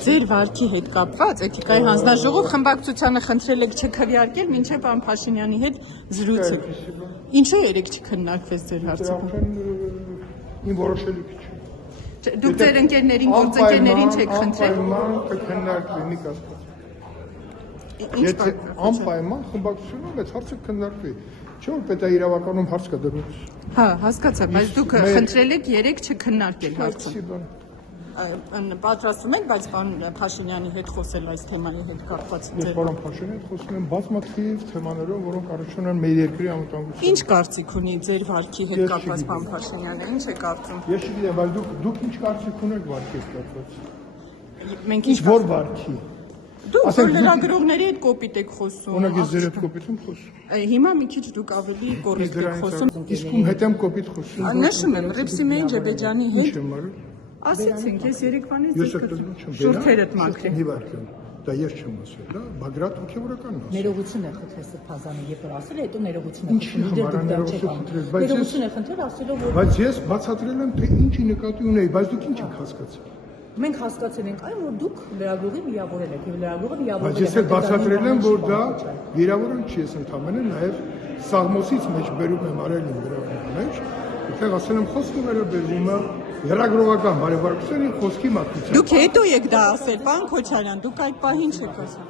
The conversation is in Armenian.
Ձեր վարքի հետ կապված էթիկայի հանձնաժողով խմբակցությանը խնդրել եք չքվեարկել մինչև պարոն Փաշինյանի հետ զրույցը։ Ինչու երեք չքննարկվեց ձեր հարցը։ Իմ որոշելիք չէ։ Դուք ձեր ընկերներին, գործընկերներին չեք խնդրել։ Անպայման կքննարկվի կասկած։ Եթե անպայման խմբակցությունը մեծ հարցը քննարկվի։ Չէ՞ որ պետք է իրավականում հարց կա դրույթ։ Հա, հասկացա, բայց դուք խնդրել եք երեք չքննարկել հարցը։ Պատրաստվում եք, բայց պարոն Փաշինյանի հետ խոսել այս թեմայի հետ կապված ձեր։ Պարոն Փաշինյանի հետ խոսում եմ բազմաթիվ թեմաներով, որոնք առնչվում են մեր երկրի անվտանգությանը։ Ինչ կարծիք ունի ձեր վարքի հետ կապված պարոն Փաշինյանը, ինչ է կարծում։ Ես չգիտեմ, բայց դուք ինչ կարծիք ունեք վարքի հետ կապված։ Մենք ինչ որ վարքի։ Դուք լրագրողների հետ կոպիտ եք խոսում։ Օրինակ ես ձեր հետ կոպիտ եմ խոսում։ Հիմա մի քիչ դուք ավելի կոռեկտ եք խոսում։ Իսկ ում հետ եմ կոպիտ խոսում։ Նշում եմ Ռիփսիմեին Ջեբեջյանի հետ։ Ինչ եմ արել։ Ասեցինք, ես երեկվանից ես շուրթերդ մաքրեմ։ Իվարկեն։ Դա ես չեմ ասել, դա Բագրատ հոգեվորական ասել։ Ներողություն է խնդրել Սրբազանը, երբ որ ասել է, հետո ներողություն է Ինչի համար ներողություն է խնդրել, ասելով որ բայց ես բացատրել եմ, թե ինչի նկատի ունեի, բայց դուք ինչ եք հասկացել։ մենք հասկացել ենք այն, որ դուք լրագրողին միավորել եք, եւ լրագրողը միավորել է։ Բայց ես էլ բացատրել եմ, որ դա վիրավորան չի, ես ընդհանրապես նաև սաղմոսից մեջ բերում եմ արել իմ գրառման մեջ, այդտեղ ասել եմ խոսքը վերաբերվում է լրագրողական բարեբարության եւ խոսքի մակրության։ Դուք հետո եք դա ասել, պարոն Քոչարյան, դուք այդ պահին չեք ասել։